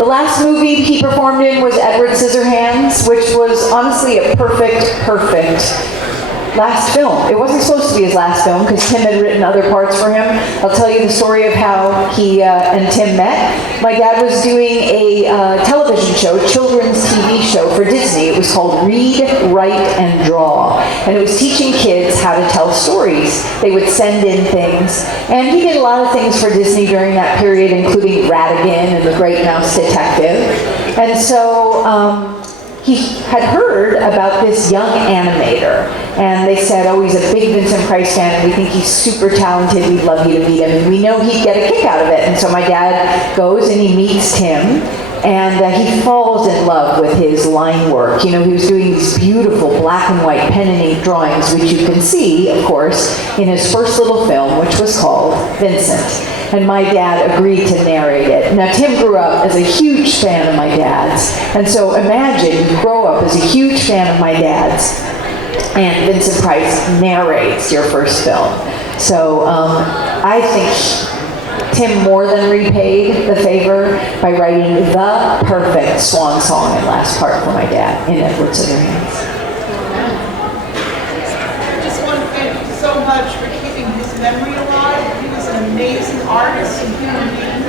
The last movie he performed in was Edward Scissorhands, which was honestly a perfect last film. It wasn't supposed to be his last film because Tim had written other parts for him. I'll tell you the story of how he and Tim met. My dad was doing a television show, children's TV show for Disney. It was called Read, Write, and Draw. And it was teaching kids how to tell stories. They would send in things. And he did a lot of things for Disney during that period, including Ratigan and The Great Mouse Detective. And so he had heard about this young animator, and they said, oh, he's a big Vincent Price fan, and we think he's super talented, we'd love you to meet him, and we know he'd get a kick out of it. And so my dad goes and he meets Tim, and he falls in love with his line work. You know, he was doing these beautiful black and white pen and ink drawings, which you can see, of course, in his first little film, which was called Vincent. And my dad agreed to narrate it. Now, Tim grew up as a huge fan of my dad's. And so imagine you grow up as a huge fan of my dad's, and Vincent Price narrates your first film. So I think Tim more than repaid the favor by writing the perfect swan song and last part for my dad in Edward Scissorhands. I just want to thank you so much for keeping his memory alive. He was an amazing artist and human being.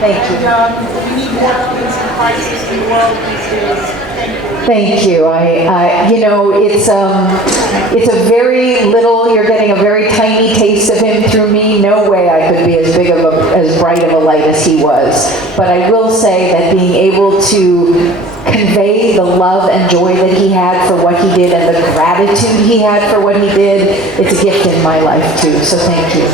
Thank you. And we need more Vincent Prices in the world these days. Thank you. Thank you. You know, it's a very little. You're getting a very tiny taste of him through me. No way I could be as big of as bright of a light as he was. But I will say that being able to convey the love and joy that he had for what he did and the gratitude he had for what he did, it's a gift in my life too. So thank you.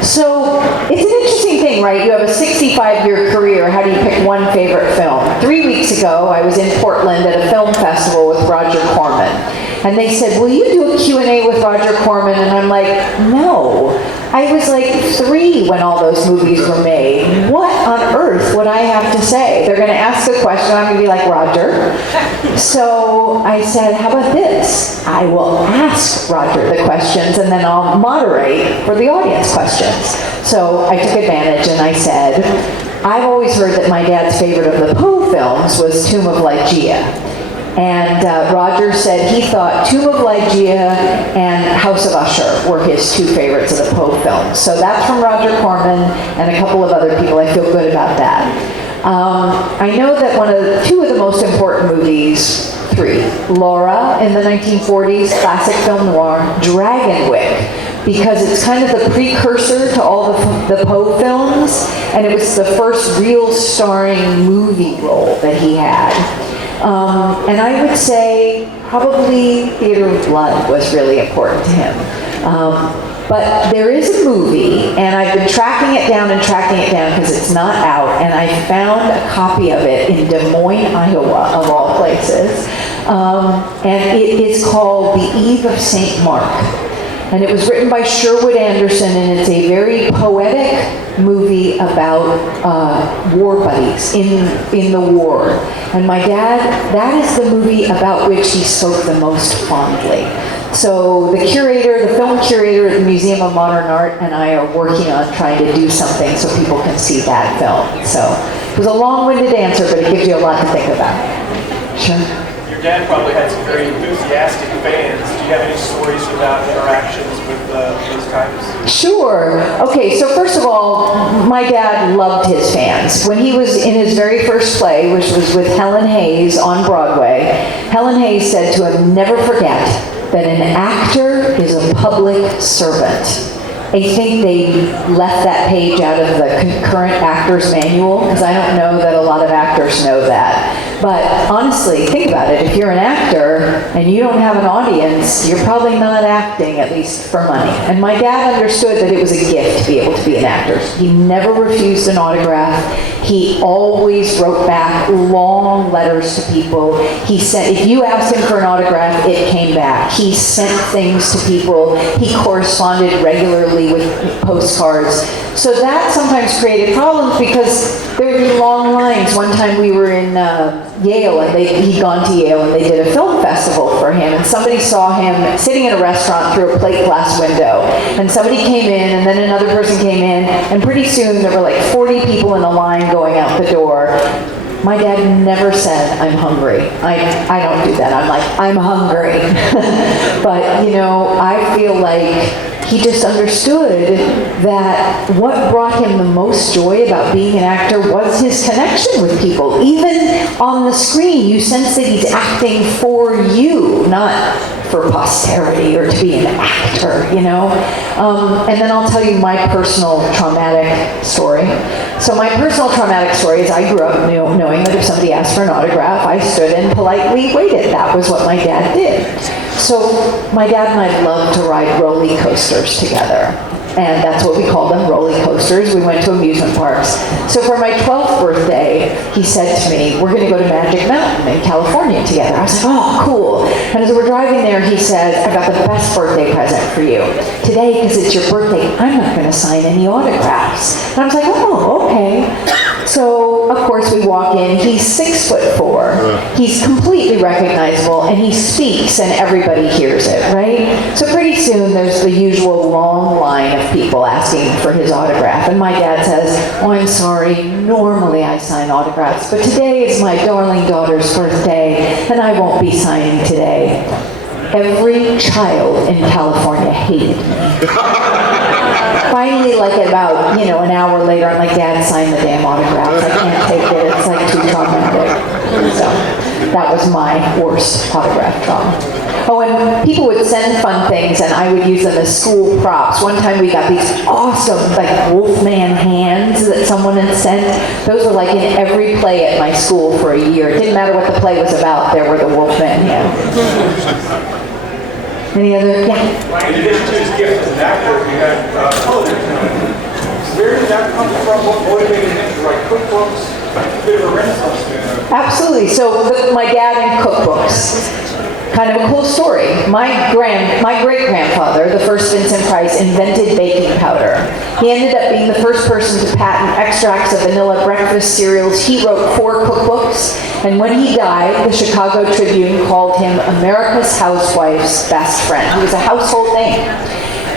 So it's an interesting thing, right? You have a 65-year career. How do you pick one favorite film? 3 weeks ago, I was in Portland at a film festival with Roger Corman. And they said, will you do a Q&A with Roger Corman? And I'm like, no. I was like 3 when all those movies were made. What on earth would I have to say? They're going to ask a question. I'm going to be like, Roger. So I said, how about this? I will ask Roger the questions, and then I'll moderate for the audience questions. So I took advantage, and I said, I've always heard that my dad's favorite of the Poe films was Tomb of Lygia. And Roger said he thought Tomb of Lygia and House of Usher were his 2 favorites of the Poe films. So that's from Roger Corman and a couple of other people. I feel good about that. I know that 2 of the most important movies, 3, Laura in the 1940s, classic film noir, Dragonwyck, because it's kind of the precursor to all the Poe films, and it was the first real starring movie role that he had. And I would say probably Theater of Blood was really important to him. But there is a movie, and I've been tracking it down because it's not out, and I found a copy of it in Des Moines, Iowa, of all places. And it is called The Eve of St. Mark. And it was written by Sherwood Anderson, and it's a very poetic movie about war buddies in the war. And my dad, that is the movie about which he spoke the most fondly. So the film curator at the Museum of Modern Art and I are working on trying to do something so people can see that film. So it was a long-winded answer, but it gives you a lot to think about. Sure. Your dad probably had some very enthusiastic fans. Do you have any stories about interactions with those types? Sure. Okay, so first of all, my dad loved his fans. When he was in his very first play, which was with Helen Hayes on Broadway, Helen Hayes said to him, never forget that an actor is a public servant. I think they left that page out of the current actor's manual, because I don't know that a lot of actors know that. But honestly, think about it. If you're an actor and you don't have an audience, you're probably not acting, at least for money. And my dad understood that it was a gift to be able to be an actor. He never refused an autograph. He always wrote back long letters to people. He said, if you asked him for an autograph, it came back. He sent things to people. He corresponded regularly with postcards. So that sometimes created problems because there would be long lines. One time we were in Yale, and he'd gone to Yale, and they did a film festival for him, and somebody saw him sitting in a restaurant through a plate glass window, and somebody came in, and then another person came in, and pretty soon there were like 40 people in a line going out the door. My dad never said, I'm hungry. I don't do that. I'm like, I'm hungry. But, you know, I feel like he just understood that what brought him the most joy about being an actor was his connection with people. Even on the screen, you sense that he's acting for you, not for posterity or to be an actor, you know? And then I'll tell you my personal traumatic story. So my personal traumatic story is I grew up knowing that if somebody asked for an autograph, I stood and politely waited. That was what my dad did. So my dad and I loved to ride roller coasters together. And that's what we called them, roller coasters. We went to amusement parks. So for my 12th birthday, he said to me, we're going to go to Magic Mountain in California together. I was like, oh, cool. And as we're driving there, he said, I got the best birthday present for you. Today, because it's your birthday, I'm not going to sign any autographs. And I was like, oh, okay. So, of course, we walk in. He's 6'4". He's completely recognizable, and he speaks, and everybody hears it, right? So pretty soon, there's the usual long line of people asking for his autograph. And my dad says, oh, I'm sorry, normally I sign autographs, but today is my darling daughter's birthday, and I won't be signing today. Every child in California hated me. Finally, like about, an hour later, I'm like, Dad, sign the damn autographs. I can't take it. It's like too traumatic. So that was my worst autograph trauma. Oh, and people would send fun things, and I would use them as school props. One time we got these awesome, like, Wolfman hands that someone had sent. Those were like in every play at my school for a year. It didn't matter what the play was about. There were the Wolfman hands. Any other? Yeah. In addition to his gift as an actor, you had television. Where did that come from? What motivated him to write cookbooks? A bit of a renaissance there. Absolutely. So my dad and cookbooks. Kind of a cool story. My great-grandfather, the first Vincent Price, invented baking powder. He ended up being the first person to patent extracts of vanilla breakfast cereals. He wrote 4 cookbooks, and when he died, the Chicago Tribune called him America's housewife's best friend. He was a household name.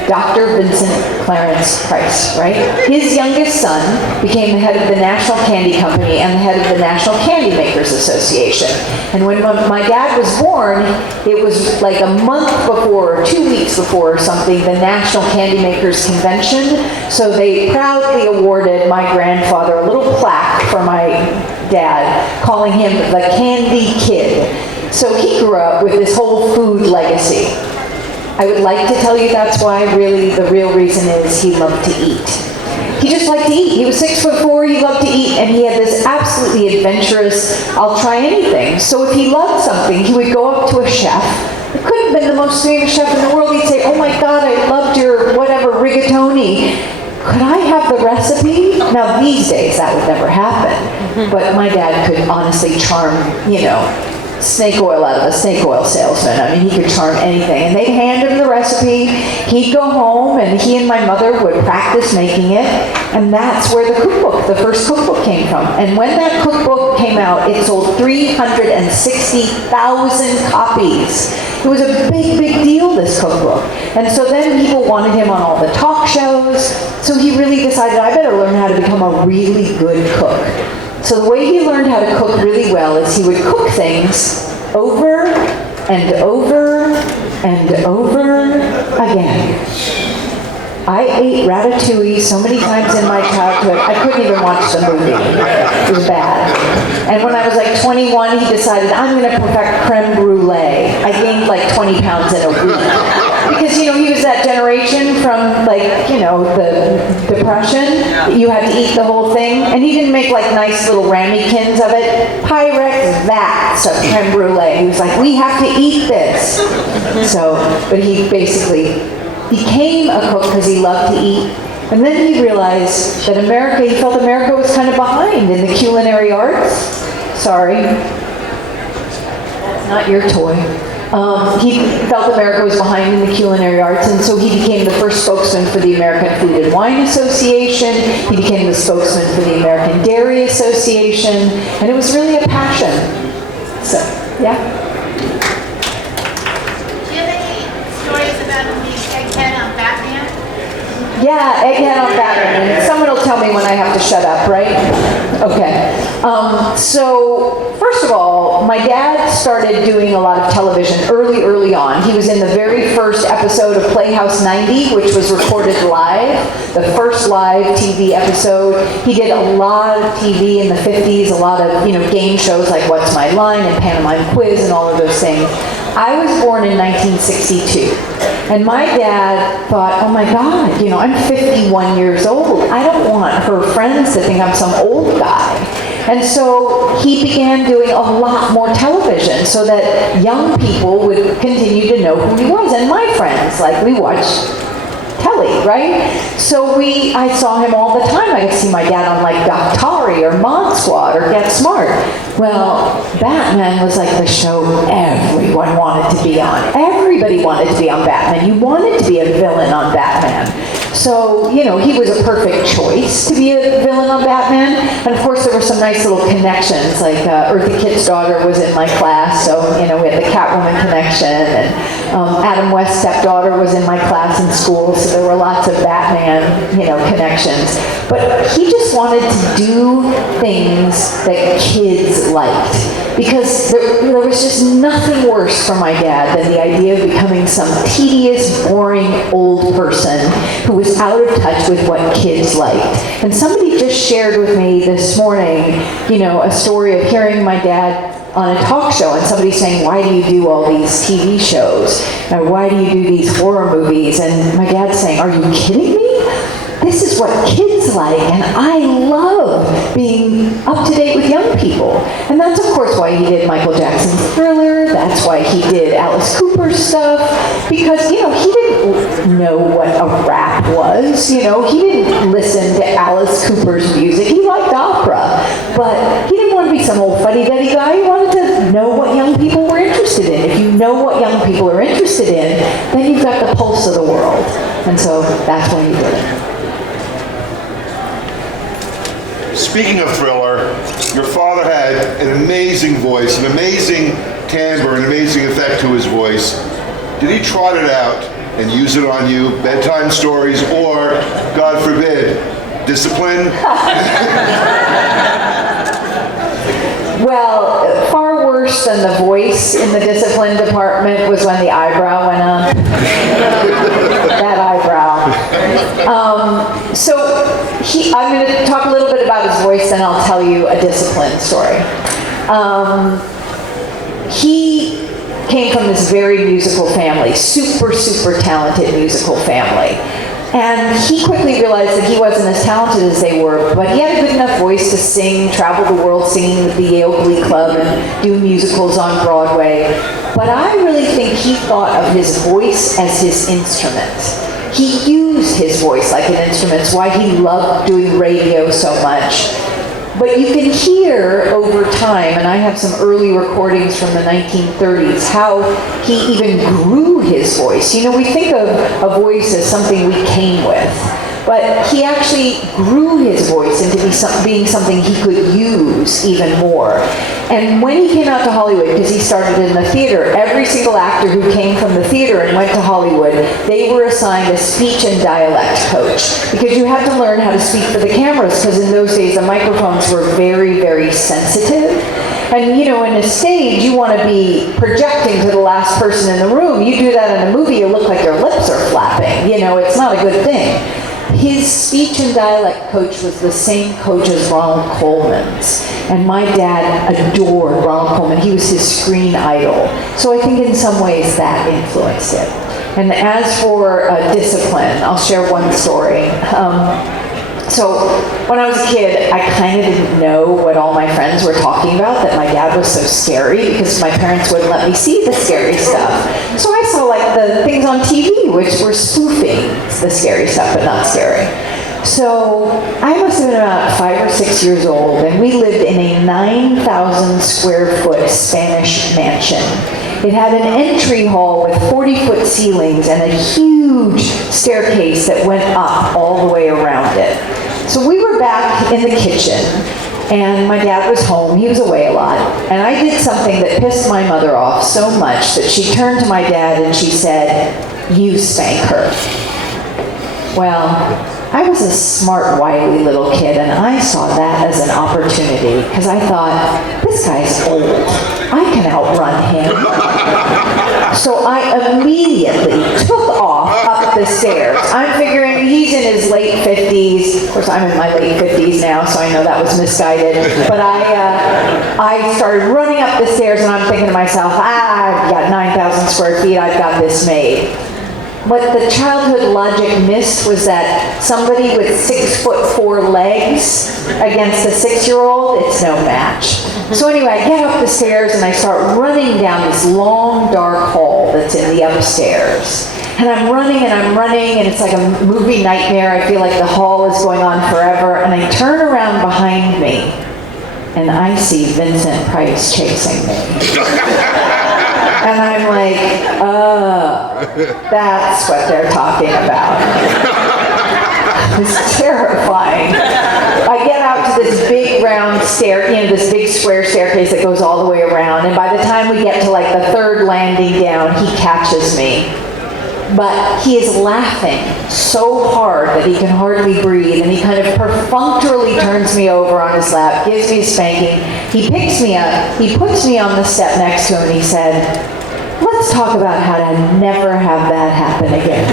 Dr. Vincent Clarence Price, right? His youngest son became the head of the National Candy Company and the head of the National Candy Makers Association. And when my dad was born, it was like a month before, or 2 weeks before or something, the National Candy Makers Convention. So they proudly awarded my grandfather a little plaque for my dad, calling him the Candy Kid. So he grew up with this whole food legacy. I would like to tell you that's why. Really, the real reason is he loved to eat. He just liked to eat. He was 6'4", he loved to eat, and he had this absolutely adventurous, I'll try anything. So if he loved something, he would go up to a chef. It couldn't have been the most famous chef in the world. He'd say, oh my God, I loved your whatever, rigatoni. Could I have the recipe? Now, these days, that would never happen. But my dad could honestly charm, snake oil out of a snake oil salesman. I mean, he could charm anything. And they'd hand him the recipe. He'd go home, and he and my mother would practice making it. And that's where the first cookbook came from. And when that cookbook came out, it sold 360,000 copies. It was a big, big deal, this cookbook. And so then people wanted him on all the talk shows. So he really decided, I better learn how to become a really good cook. So the way he learned how to cook really well is he would cook things over and over and over again. I ate ratatouille so many times in my childhood, I couldn't even watch the movie. It was bad. And when I was like 21, he decided, I'm going to perfect creme brulee. I gained like 20 pounds in a week. Because, he was that generation from the Depression. You had to eat the whole thing. And he didn't make like nice little ramekins of it. Pyrex vats of creme brulee. He was like, we have to eat this. But he basically became a cook because he loved to eat. And then he realized that he felt America was kind of behind in the culinary arts. Sorry. That's not your toy. He felt America was behind in the culinary arts, and so he became the first spokesman for the American Food and Wine Association. He became the spokesman for the American Dairy Association, and it was really a passion. So, yeah. Do you have any stories about being egghead on Batman? Yeah, egghead on Batman. Someone will tell me when I have to shut up, right? Okay. So, first of all, my dad started doing a lot of television early on. He was in the very first episode of Playhouse 90, which was recorded live, the first live TV episode. He did a lot of TV in the 50s, a lot of, game shows like What's My Line and Pantomime Quiz and all of those things. I was born in 1962, and my dad thought, oh my God, I'm 51 years old. I don't want her friends to think I'm some old guy. And so he began doing a lot more television so that young people would continue to know who he was. And my friends, we watched telly, right? So I saw him all the time. I could see my dad on Daktari or Mod Squad or Get Smart. Well, Batman was the show everyone wanted to be on. Everybody wanted to be on Batman. You wanted to be a villain on Batman. So, he was a perfect choice to be a villain on Batman. And of course, there were some nice little connections, Eartha Kitt's daughter was in my class, so, we had the Catwoman connection, and Adam West's stepdaughter was in my class in school, so there were lots of Batman, connections. But he just wanted to do things that kids liked. Because there was just nothing worse for my dad than the idea of becoming some tedious, boring old person who was out of touch with what kids liked. And somebody just shared with me this morning, a story of hearing my dad on a talk show and somebody saying, why do you do all these TV shows? Or why do you do these horror movies? And my dad's saying, are you kidding me? This is what kids like, and I love being up to date with young people. And that's, of course, why he did Michael Jackson's Thriller. That's why he did Alice Cooper's stuff. Because, he didn't know what a rap was. He didn't listen to Alice Cooper's music. He liked opera. But he didn't want to be some old fuddy-duddy guy. He wanted to know what young people were interested in. If you know what young people are interested in, then you've got the pulse of the world. And so that's when he did it. Speaking of Thriller, your father had an amazing voice, an amazing timbre, an amazing effect to his voice. Did he trot it out and use it on you, bedtime stories, or, God forbid, discipline? Well, far worse than the voice in the discipline department was when the eyebrow went up. That eyebrow. I'm going to talk a little bit about his voice, then I'll tell you a discipline story. He came from this very musical family, super, super talented musical family. And he quickly realized that he wasn't as talented as they were, but he had a good enough voice to sing, travel the world singing with the Yale Glee Club and do musicals on Broadway. But I really think he thought of his voice as his instrument. He used his voice like an instrument. It's why he loved doing radio so much. But you can hear over time, and I have some early recordings from the 1930s, how he even grew his voice. We think of a voice as something we came with, but he actually grew his voice into being something he could use even more. And when he came out to Hollywood, because he started in the theater, every single actor who came from the theater and went to Hollywood, they were assigned a speech and dialect coach, because you had to learn how to speak for the cameras, because in those days the microphones were very, very sensitive. And in a stage, you want to be projecting to the last person in the room. You do that in a movie, you look like your lips are flapping. It's not a good thing. His speech and dialect coach was the same coach as Ronald Coleman's. And my dad adored Ronald Coleman. He was his screen idol. So I think in some ways that influenced it. And as for discipline, I'll share one story. So when I was a kid, I kind of didn't know what all my friends were talking about, that my dad was so scary, because my parents wouldn't let me see the scary stuff. So I saw the things on TV, which were spoofing the scary stuff, but not scary. So I must have been about 5 or 6 years old, and we lived in a 9,000 square foot Spanish mansion. It had an entry hall with 40-foot ceilings and a huge staircase that went up all the way around it. So we were back in the kitchen, And my dad was home. He was away a lot. And I did something that pissed my mother off so much that she turned to my dad and she said, "You spank her." Well, I was a smart, wily little kid, and I saw that as an opportunity because I thought, this guy's old. I can outrun him. So I immediately took off up the stairs. I'm figuring he's in his late 50s. Of course, I'm in my late 50s now, so I know that was misguided. But I started running up the stairs, and I'm thinking to myself, I've got 9,000 square feet. I've got this made. What the childhood logic missed was that somebody with 6'4" legs against a 6-year-old, it's no match. So anyway, I get up the stairs and I start running down this long, dark hall that's in the upstairs. And I'm running and it's like a movie nightmare. I feel like the hall is going on forever. And I turn around behind me and I see Vincent Price chasing me. And I'm like, that's what they're talking about. It's terrifying. I get out to this big round this big square staircase that goes all the way around. And by the time we get to like the third landing down, he catches me. But he is laughing so hard that he can hardly breathe, and he kind of perfunctorily turns me over on his lap, gives me a spanking. He picks me up, he puts me on the step next to him, and he said, "Let's talk about how to never have that happen again."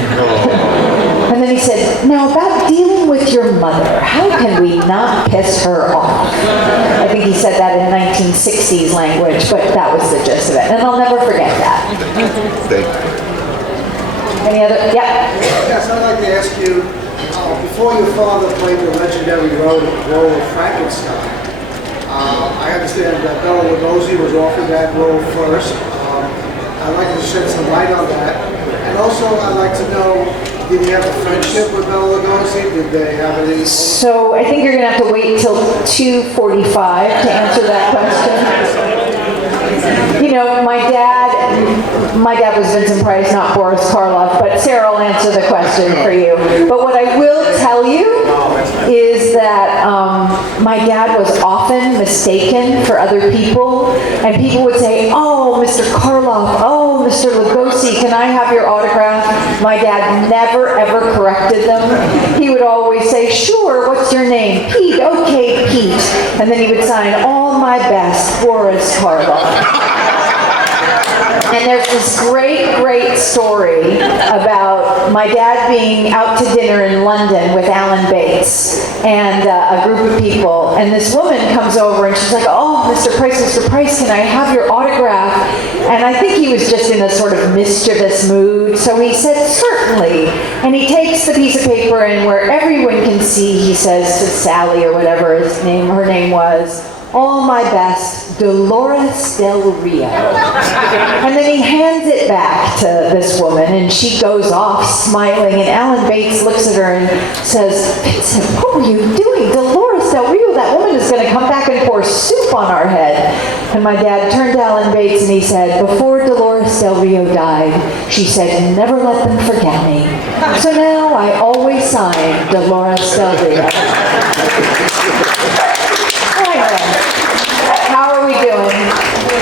And then he said, "Now about dealing with your mother, how can we not piss her off?" I think he said that in 1960s language, but that was the gist of it, and I'll never forget that. Thank you. Any other? Yeah. Yes, I'd like to ask you, before your father played the legendary role of Frankenstein, I understand that Bela Lugosi was offered that role first. I'd like to shed some light on that. And also, I'd like to know, did he have a friendship with Bela Lugosi? Did they have any... So I think you're going to have to wait till 2:45 to answer that question. You know, my dad was Vincent Price, not Boris Karloff, but Sarah will answer the question for you. But what I will tell you is that my dad was often mistaken for other people, and people would say, "Oh, Mr. Karloff, oh, Mr. Lugosi, can I have your autograph?" My dad never, ever corrected them. He would always say, "Sure, what's your name?" "Pete." "Okay, Pete." And then he would sign, "All my best, Boris Karloff." And there's this great, great story about my dad being out to dinner in London with Alan Bates and a group of people. And this woman comes over and she's like, "Oh, Mr. Price, can I have your autograph?" And I think he was just in a sort of mischievous mood. So he said, "Certainly." And he takes the piece of paper, and where everyone can see, he says to Sally, or whatever her name was, "All my best, Dolores Del Rio." And then he hands it back to this woman, and she goes off smiling, and Alan Bates looks at her and says, "Vincent, what were you doing? Dolores Del Rio, that woman is going to come back and pour soup on our head." And my dad turned to Alan Bates and he said, "Before Dolores Del Rio died, she said, never let them forget me. So now I always sign Dolores Del Rio." How are we doing?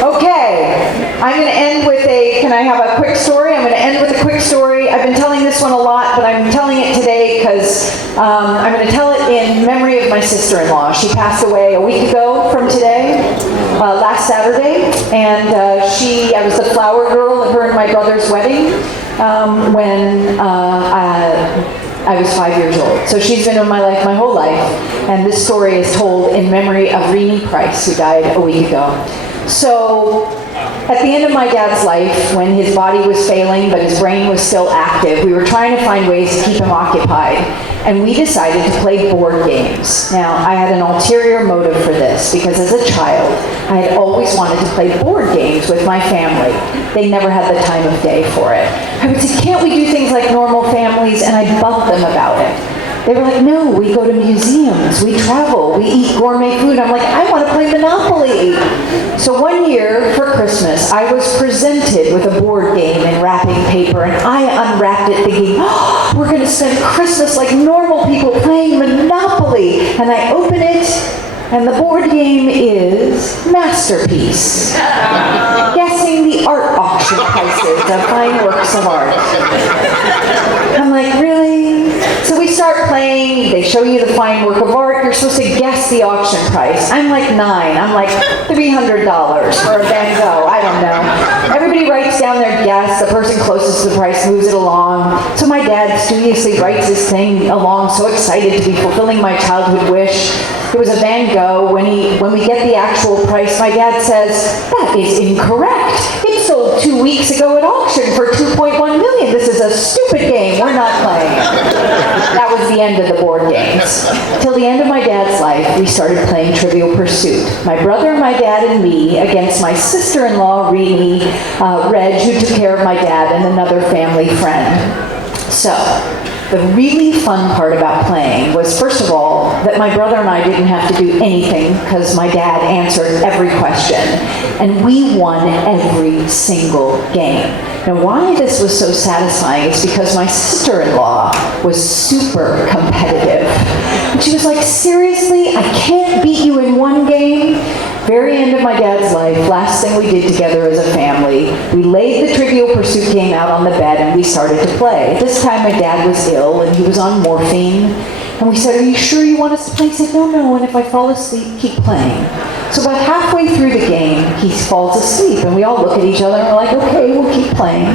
Okay, I'm going to end with can I have a quick story? I'm going to end with a quick story. I've been telling this one a lot, but I'm telling it today because I'm going to tell it in memory of my sister-in-law. She passed away a week ago from today, last Saturday, and I was the flower girl at her and my brother's wedding when I was 5 years old. So she's been in my life my whole life, and this story is told in memory of Renee Price, who died a week ago. So at the end of my dad's life, when his body was failing but his brain was still active, we were trying to find ways to keep him occupied, and we decided to play board games. Now, I had an ulterior motive for this, because as a child, I had always wanted to play board games with my family. They never had the time of day for it. I would say, "Can't we do things like normal families?" And I'd bug them about it. They were like, "No, we go to museums, we travel, we eat gourmet food." I'm like, "I want to play Monopoly." So one year for Christmas, I was presented with a board game in wrapping paper, and I unwrapped it thinking, "Oh, we're going to spend Christmas like normal people playing Monopoly." And I open it, And the board game is Masterpiece. Guessing the art auction prices of fine works of art. I'm like, really? So we start playing, they show you the fine work of art, you're supposed to guess the auction price. I'm like 9, I'm like $300 for a Van Gogh, I don't know. Everybody writes down their guess, the person closest to the price moves it along. So my dad studiously writes this thing along, so excited to be fulfilling my childhood wish. It was a Van Gogh. When we get the actual price, my dad says, "That is incorrect. It sold 2 weeks ago at auction for $2.1 million. This is a stupid game. We're not playing." That was the end of the board games. Till the end of my dad's life, we started playing Trivial Pursuit. My brother, my dad, and me against my sister-in-law, Reg, who took care of my dad, and another family friend. So, the really fun part about playing was, first of all, that my brother and I didn't have to do anything because my dad answered every question. And we won every single game. Now, why this was so satisfying is because my sister-in-law was super competitive. And she was like, seriously, I can't beat you in one game? Very end of my dad's life, last thing we did together as a family, we laid the Trivial Pursuit game out on the bed and we started to play. This time my dad was ill and he was on morphine. And we said, "Are you sure you want us to play?" He said, "No, and if I fall asleep, keep playing." So about halfway through the game, he falls asleep and we all look at each other and we're like, okay, we'll keep playing.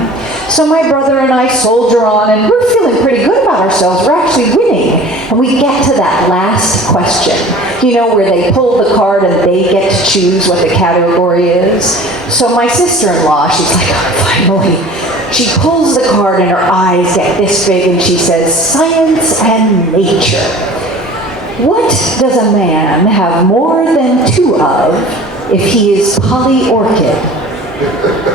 So my brother and I soldier on and we're feeling pretty good about ourselves. We're actually winning. And we get to that last question, you know, where they pull the card and they get to choose what the category is. So my sister-in-law, she's like, oh, finally. She pulls the card and her eyes get this big and she says, "Science and nature. What does a man have more than 2 of if he is polyorchid?"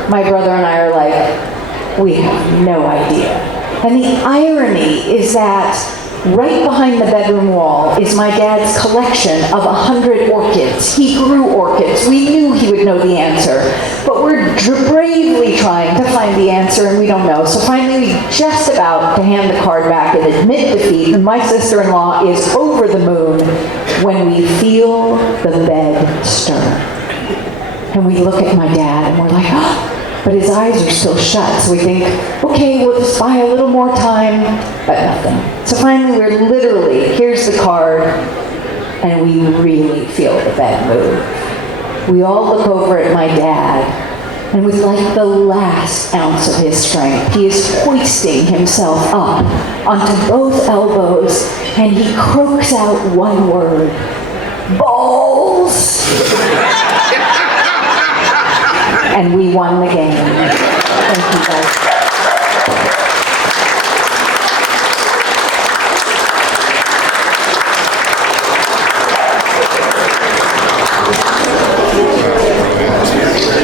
My brother and I are like, we have no idea. And the irony is that right behind the bedroom wall is my dad's collection of 100 orchids. He grew orchids. We knew he would know the answer, but we're bravely trying to find the answer and we don't know. So finally, we just about to hand the card back and admit defeat, and my sister-in-law is over the moon when we feel the bed stir. And we look at my dad and we're like, oh, but his eyes are still shut. So we think, okay, we'll just buy a little more time, but nothing. So finally, we're literally, here's the card, and we really feel the bed move. We all look over at my dad, and with like the last ounce of his strength, he is hoisting himself up onto both elbows, and he croaks out one word, balls. And we won the game. Thank you guys.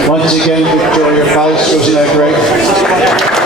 Once again, Victoria Price, wasn't that great?